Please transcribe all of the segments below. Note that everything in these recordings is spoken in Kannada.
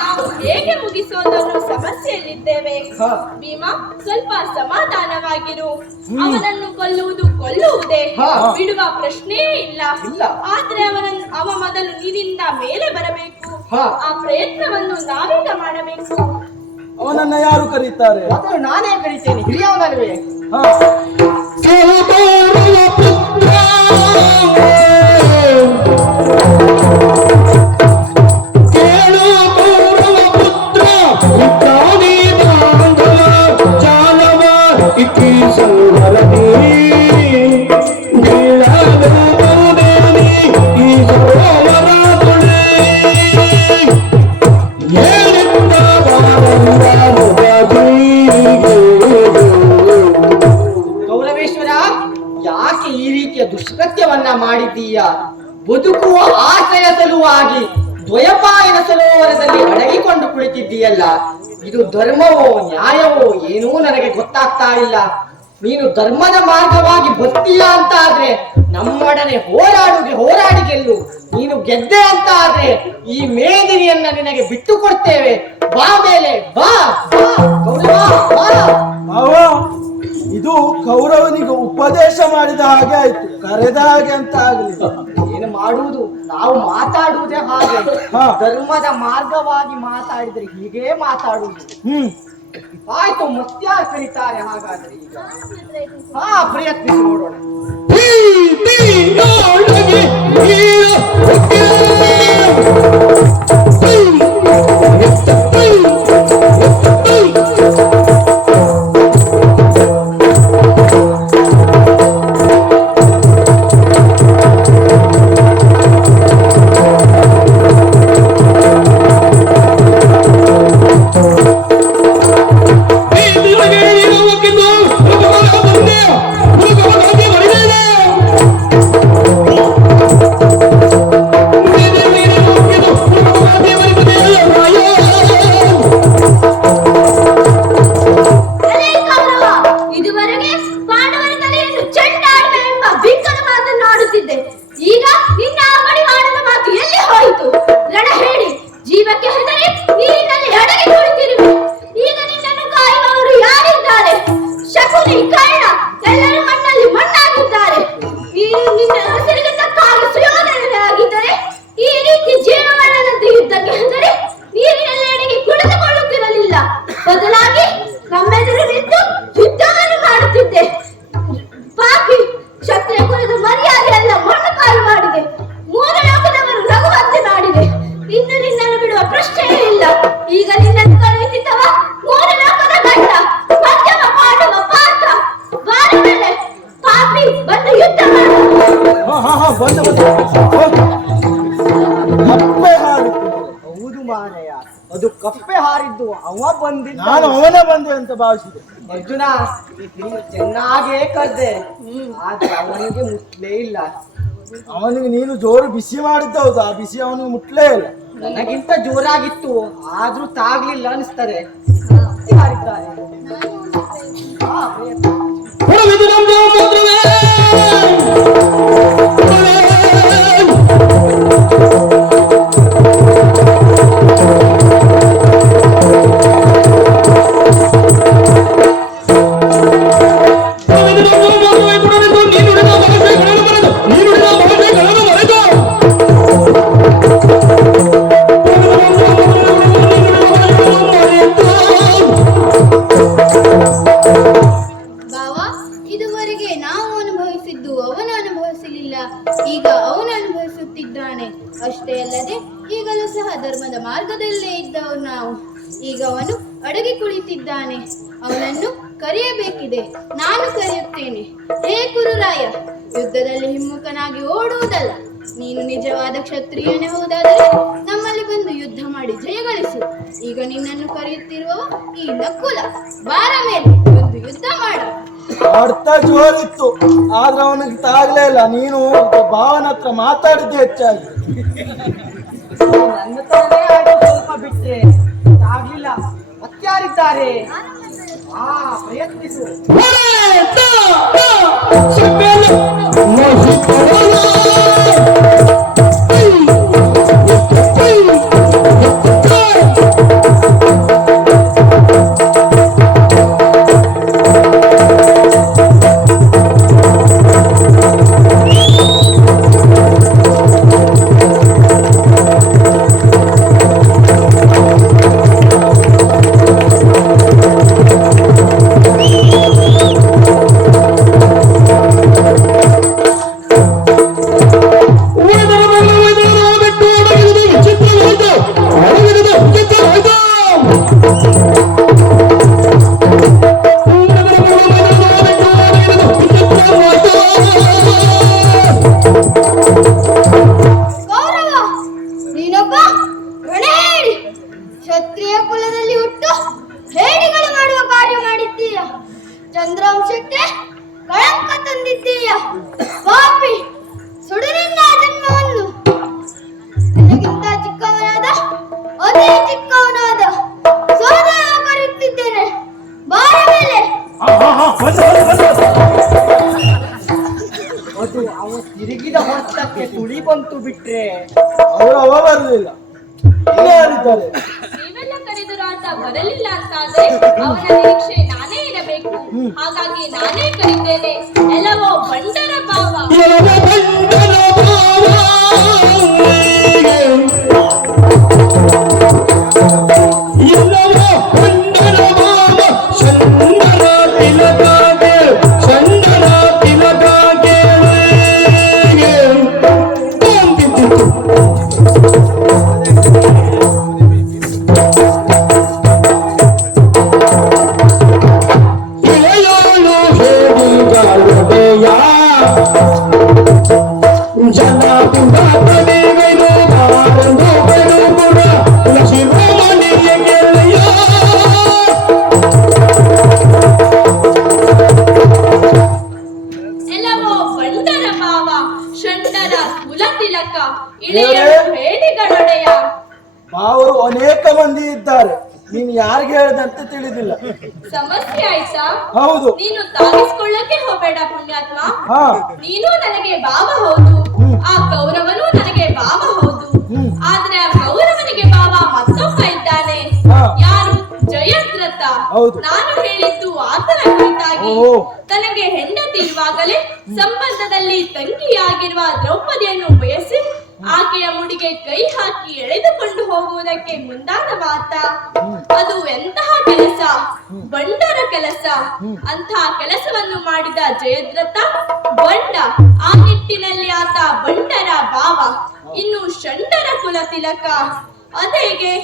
ನಾವು ಹೇಗೆ ಮುಗಿಸೋದನ್ನು ಸಮಸ್ಯೆಯಲ್ಲಿದ್ದೇವೆ. ಭೀಮ, ಸ್ವಲ್ಪ ಸಮಾಧಾನವಾಗಿರು. ಅವನನ್ನು ಕೊಲ್ಲುವುದೇ ಬಿಡುವ ಪ್ರಶ್ನೆಯೇ ಇಲ್ಲ. ಆದ್ರೆ ಅವ ಮೊದಲು ನೀರಿನಿಂದ ಮೇಲೆ ಬರಬೇಕು. ಆ ಪ್ರಯತ್ನವನ್ನು ನಾವೀಗ ಮಾಡಬೇಕು. ಅವನನ್ನ ಯಾರು ಕರೀತಾರೆ? ಮೊದಲು ನಾನೇ ಕರೀತೇನೆ, ಹಿರಿಯವನಲ್ವೇ? ದುಷ್ಕೃತ್ಯವನ್ನ ಮಾಡಿದ್ದೀಯ. ಬದುಕುವ ಆಸೆಯ ಸಲುವಾಗಿ ದ್ವಯಪಾಯನ ಸರೋವರದಲ್ಲಿ ಅಡಗಿಕೊಂಡು ಕುಳಿತಿದ್ದೀಯಲ್ಲ, ಇದು ಧರ್ಮವೋ ನ್ಯಾಯವೋ ಏನೂ ನನಗೆ ಗೊತ್ತಾಗ್ತಾ ಇಲ್ಲ. ನೀನು ಧರ್ಮದ ಮಾರ್ಗವಾಗಿ ಬರ್ತೀಯ ಅಂತ ಆದ್ರೆ ನಮ್ಮೊಡನೆ ಹೋರಾಡಿ ಗೆಲ್ಲು. ನೀನು ಗೆದ್ದೆ ಅಂತ ಆದ್ರೆ ಈ ಮೇದಿನಿಯನ್ನ ನಿನಗೆ ಬಿಟ್ಟು ಕೊಡ್ತೇವೆ. ಬಾ ಮೇಲೆ ಬಾ. ಇದು ಕೌರವನಿಗೆ ಉಪದೇಶ ಮಾಡಿದ ಹಾಗೆ ಆಯ್ತು, ಕರೆದ ಹಾಗೆ ಅಂತ ಆಗಲಿಲ್ಲ. ಏನು ಮಾಡುವುದು, ನಾವು ಮಾತಾಡುವುದೇ ಹಾಗೆ. ಧರ್ಮದ ಮಾರ್ಗವಾಗಿ ಮಾತಾಡಿದ್ರೆ ಹೀಗೆ ಮಾತಾಡುವುದು. ಆಯ್ತು, ಮತ್ಯಾರು ಕರೀತಾರೆ ಹಾಗಾದ್ರೆ ಈಗ? ಪ್ರಯತ್ನಿಸಿ ನೋಡೋಣ. ಹೌದು ಮಾರಯ್ಯ, ಅದು ಕಪ್ಪೆ ಹಾರಿದ್ದು ಅವ ಬಂದಿದ್ದ. ನಾನು ಅವನೇ ಬಂದೆ ಅಂತ ಭಾವಿಸಿದೆ. ಅರ್ಜುನ, ನೀನು ಚೆನ್ನಾಗೇ ಕದ್ದೆ, ಆದ್ರೆ ಅವನಿಗೆ ಮುಟ್ಲೇ ಇಲ್ಲ. ಅವನಿಗೆ ನೀನು ಜೋರು ಬಿಸಿ ಮಾಡಿದ್ದ ಹೌದು, ಆ ಬಿಸಿ ಅವನಿಗೆ ಮುಟ್ಲೇ ಇಲ್ಲ. ನನಗಿಂತ ಜೋರಾಗಿತ್ತು, ಆದ್ರೂ ತಾಗ್ಲಿಲ್ಲ ಅನಿಸ್ತಾರೆ. ಹಾರಿದ್ದಾರೆ. ಈಗ ಅವನು ಅನುಭವಿಸುತ್ತಿದ್ದಾನೆ. ಅಷ್ಟೇ ಅಲ್ಲದೆ ಈಗಲೂ ಸಹ ಧರ್ಮದ ಮಾರ್ಗದಲ್ಲೇ ಇದ್ದವನು ನಾವು. ಈಗ ಅವನು ಅಡಗಿ ಕುಳಿತಿದ್ದಾನೆ. ಅವನನ್ನು ಕರೆಯಬೇಕಿದೆ. ನಾನು ಕರೆಯುತ್ತೇನೆ. ಹೇ ಕುರುರಾಯ, ಯುದ್ಧದಲ್ಲಿ ಹಿಮ್ಮುಖನಾಗಿ ಓಡುವುದಲ್ಲ. ನೀನು ನಿಜವಾದ ಕ್ಷತ್ರಿಯನೇ ಹೋದಾದರೆ ನಮ್ಮಲ್ಲಿ ಬಂದು ಯುದ್ಧ ಮಾಡಿ ಜಯಗಳಿಸು. ಈಗ ನಿನ್ನನ್ನು ಕರೆಯುತ್ತಿರುವ ಈ ನಕುಲ, ಬಾರ ಮೇಲೆ ಒಂದು ಯುದ್ಧ ಮಾಡು. ಅರ್ಥ ಜೋರಿತ್ತು, ಆದ್ರೆ ಅವನಿಗೆ ತಾಗ್ಲೇ ಇಲ್ಲ. ನೀನು ಭಾವನ ಹತ್ರ ಮಾತಾಡಿದ್ದೆ ಹೆಚ್ಚಾಗಿ. ನನ್ನ ತರನೇ ಆಯ್ತು, ಸ್ವಲ್ಪ ಬಿಟ್ಟೆ ಆಗ್ಲಿಲ್ಲ. ಮತ್ಯಾರಿದ್ದಾರೆ? ಪ್ರಯತ್ನಿಸು. ವಂಶಕ್ಕೆ ಕಳಂಕ ತಂದಿದ್ದೀಯ ಪಾಪಿ. ಸುಡು ನಿನ್ನ ಜನ್ಮವನ್ನು. ನಿನಗಿಂತ ಚಿಕ್ಕವನಾದ ಅದೇ ಚಿಕ್ಕವನಾದ ಸೋದರ ಕರೆಯುತ್ತಿದ್ದೇನೆ. ಬಾರ ಮೇಲೆ. ಅದು ಅವ ತಿರುಗಿದ ಹೊತ್ತಕ್ಕೆ ತುಳಿ ಬಂತು ಬಿಟ್ರೆ ಅವ ಬರಲಿಲ್ಲ. ಯಾರಿದ್ದಾರೆ? ನೀವೆಲ್ಲ ಕರೆದರು ಆತ ಬರಲಿಲ್ಲ ಅಂತಾದ್ರೆ ಅವನ ನಿರೀಕ್ಷೆ ನಾನೇ ಇರಬೇಕು. ಹಾಗಾಗಿ ನಾನೇ ಕರೀತೇನೆ. ಎಲ್ಲವೋ ಬಂಡರ ಭಾವ. ಎಲ್ಲವೋ ಬಂಡರ ಭಾವ, ಷಂಡರ ಕುಲ ತಿಲಕ, ಇಳೆಯಳು ಹೇಡಿಗಳೊಡೆಯ. ಅವರು ಅನೇಕ ಮಂದಿ ಇದ್ದಾರೆ. ನೀನು ಯಾರಿಗೆ ಹೇಳ್ದಂತೆ ತಿಳಿದಿಲ್ಲ. ಸಮಸ್ಯೆ ಆಯ್ತಾ? ಹೌದು. ನೀನು ತಾಗಿಸ್ಕೊಳ್ಳಕ್ಕೆ ಹೋಗಬೇಡ ಪುಣ್ಯಾತ್ಮ. ಹಾ, ನೀನು ನನಗೆ ಭಾವ ಹೌದು, ಆ ಕೌರವನು ನನಗೆ ಭಾವ ಹೌದು. ಆದ್ರೆ ಆ ಕೌರವನಿಗೆ ಭಾವ ಮತ್ತೊಬ್ಬ ಇದ್ದಾನೆ. ಹಾ. ಯಾರು? ಜಯದ್ರಥ. ಹೌದು. ನಾನು ಹೇಳಿದ್ದು ಆತನ ಕುರಿತಾಗಿ. ಓ. ತನಗೆ ಹೆಂಡತಿ ಇರುವಾಗಲೇ ಸಂಬಂಧದಲ್ಲಿ ತಂಗಿಯಾಗಿರುವ ದ್ರೌಪದಿಯನ್ನು ಬಯಸಿ ಆಕೆಯ ಮುಡಿಗೆ ಕೈ ಹಾಕಿ ಎಳೆದುಕೊಂಡು ಹೋಗುವುದಕ್ಕೆ ಮುಂದಾದವಾತ. ಅದು ಎಂತಹ ಕೆಲಸ? ಬಂಡರ ಕೆಲಸ. ಅಂತಹ ಕೆಲಸವನ್ನು ಮಾಡಿದ ಜಯದ್ರಥ ಬಂಡ. ಆ ನಿಟ್ಟಿನಲ್ಲಿ ಆತ ಬಂಡರ ಭಾವ. ಇನ್ನು ಷಂಡರ ಕುಲ ತಿಲಕ ಅದೇಗೆ?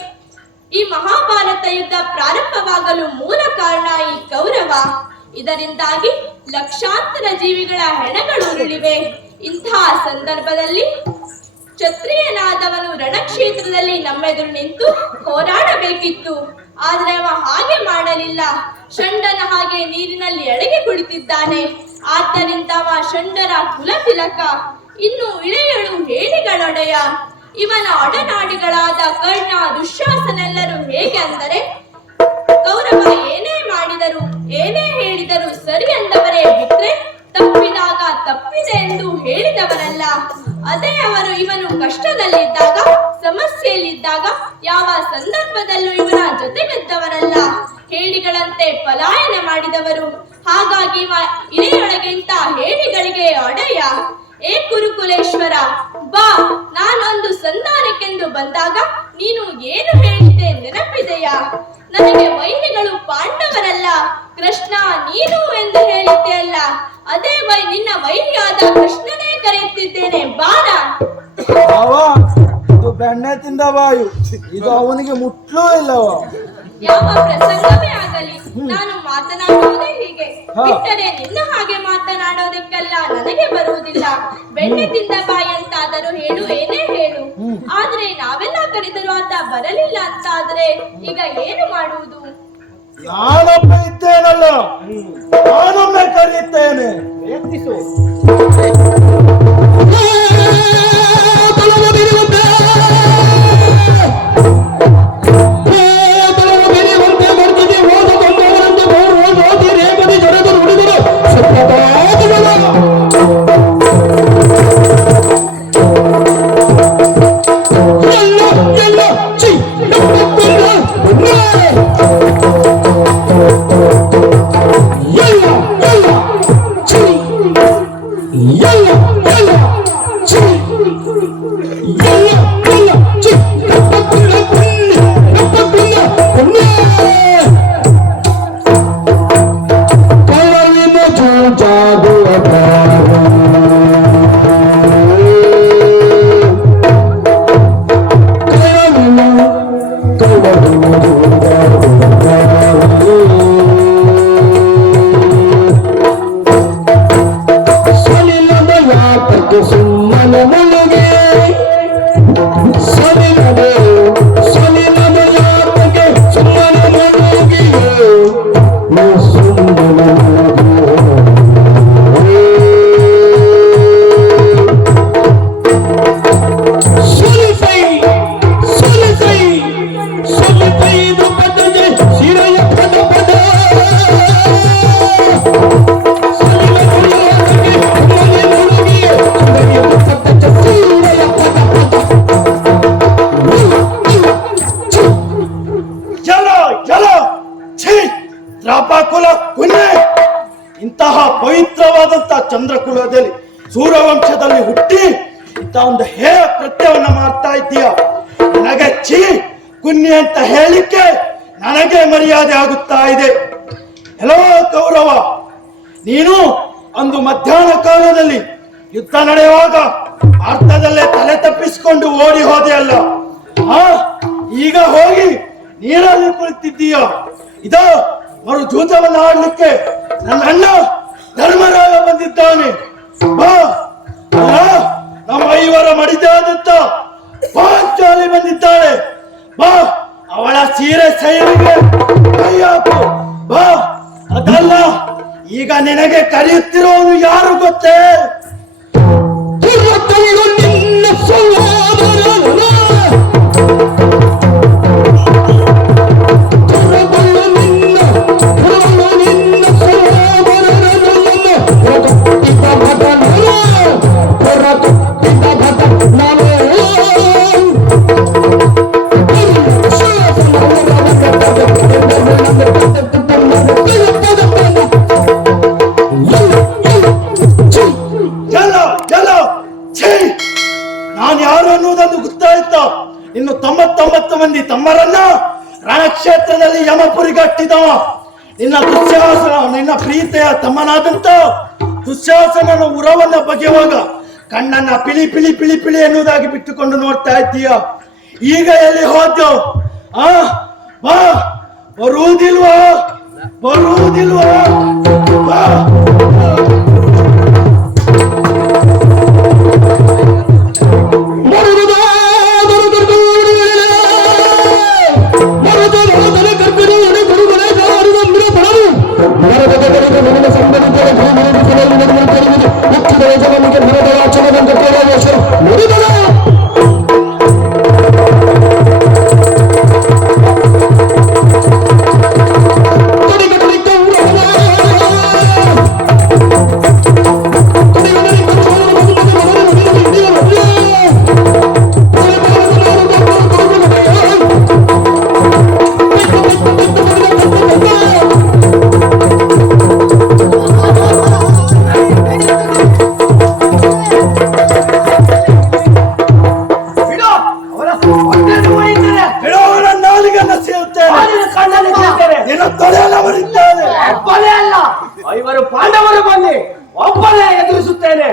ಈ ಮಹಾಭಾರತ ಯುದ್ಧ ಪ್ರಾರಂಭವಾಗಲು ಮೂಲ ಕಾರಣ ಈ ಕೌರವ. ಇದರಿಂದಾಗಿ ಲಕ್ಷಾಂತರ ಜೀವಿಗಳ ಹೆಣಗಳು ಉರುಳಿವೆ. ಇಂತಹ ಸಂದರ್ಭದಲ್ಲಿ ಕ್ಷತ್ರಿಯನಾದವನು ರಣಕ್ಷೇತ್ರದಲ್ಲಿ ನಮ್ಮೆದುರು ನಿಂತು ಹೋರಾಡಬೇಕಿತ್ತು. ಆದ್ರೆ ಅವ ಹಾಗೆ ಮಾಡಲಿಲ್ಲ. ಷಂಡನ ಹಾಗೆ ನೀರಿನಲ್ಲಿ ಎಳೆಗೆ ಕುಳಿತಿದ್ದಾನೆ. ಆದ್ದರಿಂದ ಅವ ಷಂಡರ ಕುಲ ತಿಲಕ. ಇನ್ನು ಇಳೆಯಳು ಹೇಡಿಗಳೊಡೆಯ. ಇವನ ಒಡನಾಡಿಗಳಾದ ಕರ್ಣ, ದುಶ್ಯಾಸನೆಲ್ಲರೂ ಹೇಗೆ ಅಂದರೆ ಕೌರವ ಏನೇ ಮಾಡಿದರು ಏನೇ ಹೇಳಿದರು ಸರಿ ಎಂದವರೇ ಬಿಟ್ರೆ ತಪ್ಪಿದಾಗ ತಪ್ಪಿದೆ ಎಂದು ಹೇಳಿದವರಲ್ಲ. ಅದೇ ಅವರು ಇವನು ಕಷ್ಟದಲ್ಲಿದ್ದಾಗ, ಸಮಸ್ಯೆಯಲ್ಲಿದ್ದಾಗ ಯಾವ ಸಂದರ್ಭದಲ್ಲೂ ಇವನ ಜೊತೆಗೆದ್ದವರಲ್ಲ. ಹೇಡಿಗಳಂತೆ ಪಲಾಯನ ಮಾಡಿದವರು. ಹಾಗಾಗಿ ಇವ ಇಳೆಯೊಳಗಿಂತ ಹೇಡಿಗಳಿಗೆ ಒಡೆಯ. ಏ ಕುರುಕುಲೇಶ್ವರ, ಬಾ. ನಾನೊಂದು ಸಂಧಾನಕ್ಕೆಂದು ಬಂದಾಗ ನೀನು ಏನು ಹೇಳಿದ್ದೆ ನೆನಪಿದೆಯಾ? ನನಗೆ ವೈರಿಗಳು ಪಾಂಡವರಲ್ಲ, ಕೃಷ್ಣ ನೀನು ಎಂದು ಹೇಳಿದ್ದೆಯಲ್ಲ. ಅದೇ ನಿನ್ನ ವೈರಿಯಾದ ಕೃಷ್ಣನೇ ಕರೆಯುತ್ತಿದ್ದೇನೆ, ಬಾರ. ಇದು ಬೆಣ್ಣೆ ತಿಂದ ವಾಯು. ಇದು ಅವನಿಗೆ ಮುಟ್ಲೂ ಇಲ್ಲವ. ಯಾವ ಪ್ರಸಂಗವೇ ಆಗಲಿ ನಾನು ಮಾತನಾಡುವುದೇ ಹೀಗೆ. ಬಿಟ್ಟರೆ ನಿನ್ನ ಹಾಗೆ ಮಾತನಾಡೋದಕ್ಕೆಲ್ಲ ನನಗೆ ಬರುವುದಿಲ್ಲ. ಬೆಣ್ಣೆ ತಿಂದ ಬಾಯಿ ಅಂತಾದರೂ ಹೇಳು, ಏನೇ ಹೇಳು. ಆದ್ರೆ ನಾವೆಲ್ಲ ಕರೆದರೂ ಆತ ಬರಲಿಲ್ಲ ಅಂತಾದ್ರೆ ಈಗ ಏನು ಮಾಡುವುದು? ನಾನೊಮ್ಮೆ ಇದ್ದೇನಲ್ಲ, ನಾನೊಮ್ಮೆ ಕರೆಯುತ್ತೇನೆ. ಪ್ರಯತ್ನಿಸು. Yalla! ಪವಿತ್ರವಾದಂತ ಚಂದ್ರಕುಲದಲ್ಲಿ ಸೂರ್ಯವಂಶದಲ್ಲಿ ಹುಟ್ಟಿ ಇಂತ ಒಂದು ಹೇಯ ಕೃತ್ಯವನ್ನ ಮಾಡ್ತಾ ಇದ್ದೀಯ. ನನಗೆ ಛೀ ಕುನ್ನಿ ಅಂತ ಹೇಳಿಕೆ ನನಗೆ ಮರ್ಯಾದೆ ಆಗುತ್ತಾ ಇದೆ. ಹೆಲೋ ಕೌರವ, ನೀನು ಅಂದು ಮಧ್ಯಾಹ್ನ ಕಾಲದಲ್ಲಿ ಯುದ್ಧ ನಡೆಯುವಾಗ ಅರ್ಥದಲ್ಲೇ ತಲೆ ತಪ್ಪಿಸಿಕೊಂಡು ಓಡಿ ಹೋದೆ ಅಲ್ಲ. ಈಗ ಹೋಗಿ ನೀರಲ್ಲಿ ಕುಳಿತಿದ್ದೀಯ. ಇದೋ ಮರು ಜೂತವನ್ನು ಆಡ್ಲಿಕ್ಕೆ ನನ್ನ ಅಣ್ಣ ಧರ್ಮರಾಯ ಬಂದಿದ್ದಾನೆ. ಬಾ, ನಮ್ಮ ಐವರ ಮಡಿದಾದಂತ ಪಾಂಚಾಲಿ ಬಂದಿದ್ದಾಳೆ. ಬಾ, ಅವಳ ಸೀರೆ ಸೈರಿಗೆ ಕೈ ಹಾಕು. ಬಾ, ಅದಲ್ಲ ಈಗ ನಿನಗೆ ಕರೆಯುತ್ತಿರೋನು ಯಾರು ಗೊತ್ತೇ? ನಾನು ಯಾರು ಅನ್ನುವುದನ್ನು ಗೊತ್ತಾಯ್ತು. ಇನ್ನು 99 ಮಂದಿ ತಮ್ಮರನ್ನ ರಣಕ್ಷೇತ್ರದಲ್ಲಿ ಯಮಪುರಿಗಟ್ಟಿದವ ನಿನ್ನ ಪ್ರೀತಿಯ ತಮ್ಮನಾದಂತ ದುಶ್ಯಾಸನನ ಉರವನ್ನ ಬಗೆಯುವಾಗ ಕಣ್ಣನ್ನ ಪಿಳಿ ಪಿಳಿ ಪಿಳಿ ಪಿಳಿ ಎನ್ನುವುದಾಗಿ ಬಿಟ್ಟುಕೊಂಡು ನೋಡ್ತಾ ಇದ್ದೀಯ. ಈಗ ಎಲ್ಲಿ ಹೋದ್ಯೋ? ಬಾ, ಬರುವುದಿಲ್ವಾ? ಬಾ. ಒಬ್ಬನೇ ಅಲ್ಲ, 5 ಪಾಂಡವರು ಬನ್ನಿ, ಒಬ್ಬನೇ ಎದುರಿಸುತ್ತೇನೆ.